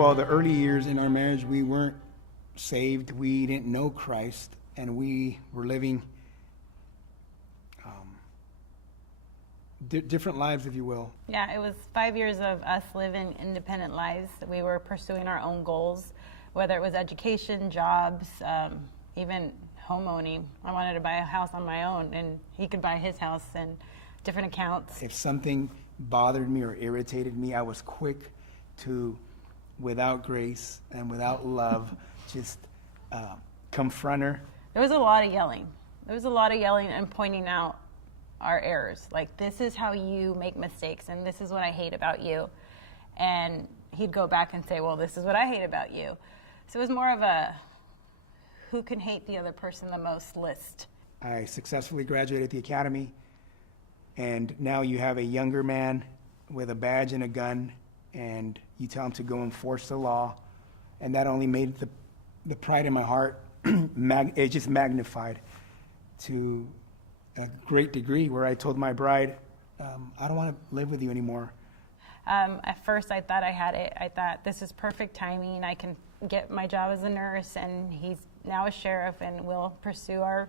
Well, the early years in our marriage, we weren't saved. We didn't know Christ, and we were living different lives, if you will. Yeah, it was 5 years of us living independent lives. We were pursuing our own goals, whether it was education, jobs, even home owning. I wanted to buy a house on my own, and he could buy his house and different accounts. If something bothered me or irritated me, I was quick to, without grace and without love, just confront her. There was a lot of yelling. There was a lot of yelling and pointing out our errors. Like, this is how you make mistakes, and this is what I hate about you. And he'd go back and say, well, this is what I hate about you. So it was more of a who can hate the other person the most list. I successfully graduated the academy, and now you have a younger man with a badge and a gun, and you tell him to go enforce the law, and that only made the pride in my heart, it just magnified to a great degree, where I told my bride, I don't want to live with you anymore. At first I thought I had it. I thought, this is perfect timing. I can get my job as a nurse, and he's now a sheriff, and we'll pursue our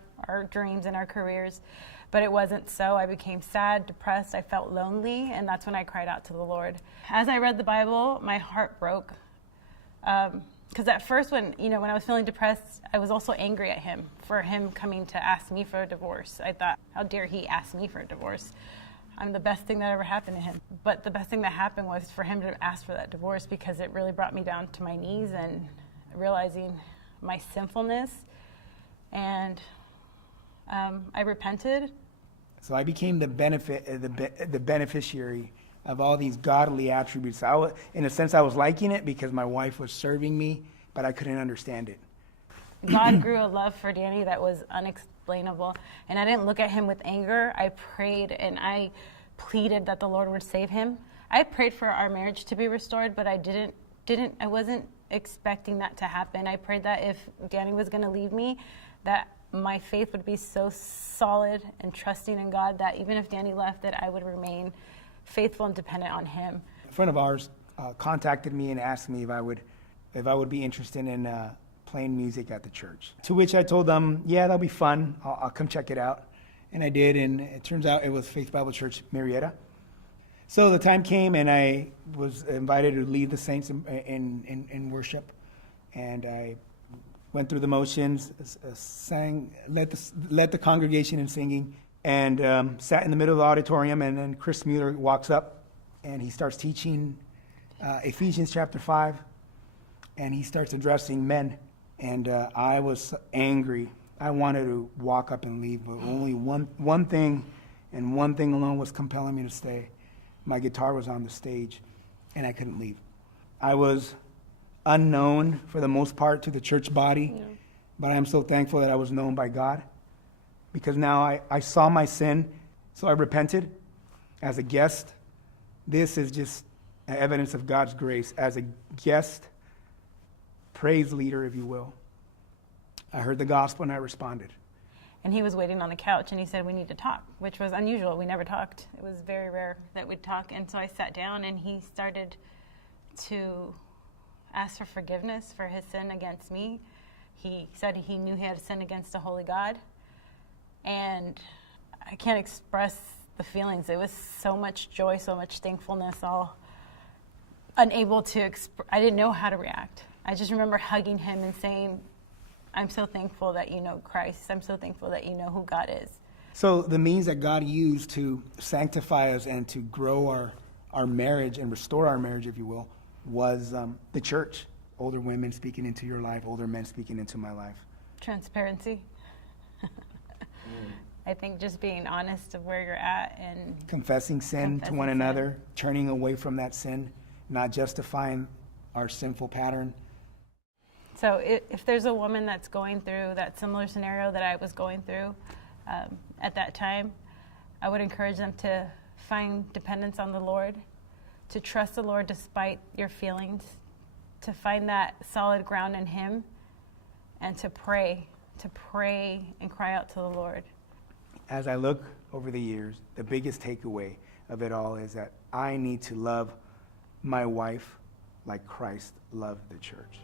dreams and our careers. But it wasn't so. I became sad, depressed. I felt lonely, and that's when I cried out to the Lord. As I read the Bible, my heart broke. Because at first, when I was feeling depressed, I was also angry at him for him coming to ask me for a divorce. I thought, how dare he ask me for a divorce? I'm the best thing that ever happened to him. But the best thing that happened was for him to ask for that divorce, because it really brought me down to my knees and realizing my sinfulness. And I repented. So I became the beneficiary of all these godly attributes. In a sense, I was liking it because my wife was serving me, but I couldn't understand it. God grew a love for Danny that was unexplainable. And I didn't look at him with anger. I prayed and I pleaded that the Lord would save him. I prayed for our marriage to be restored, but I wasn't expecting that to happen. I prayed that if Danny was going to leave me, that my faith would be so solid and trusting in God that even if Danny left, that I would remain faithful and dependent on him. A friend of ours contacted me and asked me if I would be interested in playing music at the church. To which I told them, yeah, that'll be fun. I'll come check it out. And I did, and it turns out it was Faith Bible Church, Marietta. So the time came, and I was invited to lead the saints in worship. And I went through the motions, sang, led the congregation in singing, and sat in the middle of the auditorium. And then Chris Mueller walks up, and he starts teaching Ephesians chapter 5, and he starts addressing men. And I was angry. I wanted to walk up and leave, but only one thing, and one thing alone was compelling me to stay. My guitar was on the stage, and I couldn't leave. I was unknown for the most part to the church body, yeah. But I am so thankful that I was known by God, because now I saw my sin, so I repented as a guest. This is just evidence of God's grace. As a guest, praise leader, if you will, I heard the gospel and I responded. And he was waiting on the couch, and he said, we need to talk, which was unusual. We never talked. It was very rare that we'd talk. And so I sat down, and he started to ask for forgiveness for his sin against me. He said he knew he had sinned against a holy God. And I can't express the feelings. It was so much joy, so much thankfulness, all unable to I didn't know how to react. I just remember hugging him and saying, I'm so thankful that you know Christ. I'm so thankful that you know who God is. So the means that God used to sanctify us and to grow our marriage and restore our marriage, if you will, was the church. Older women speaking into your life, older men speaking into my life. Transparency. I think just being honest of where you're at and confessing sin to one another, turning away from that sin, not justifying our sinful pattern. So if there's a woman that's going through that similar scenario that I was going through at that time, I would encourage them to find dependence on the Lord, to trust the Lord despite your feelings, to find that solid ground in Him, and to pray and cry out to the Lord. As I look over the years, the biggest takeaway of it all is that I need to love my wife like Christ loved the church.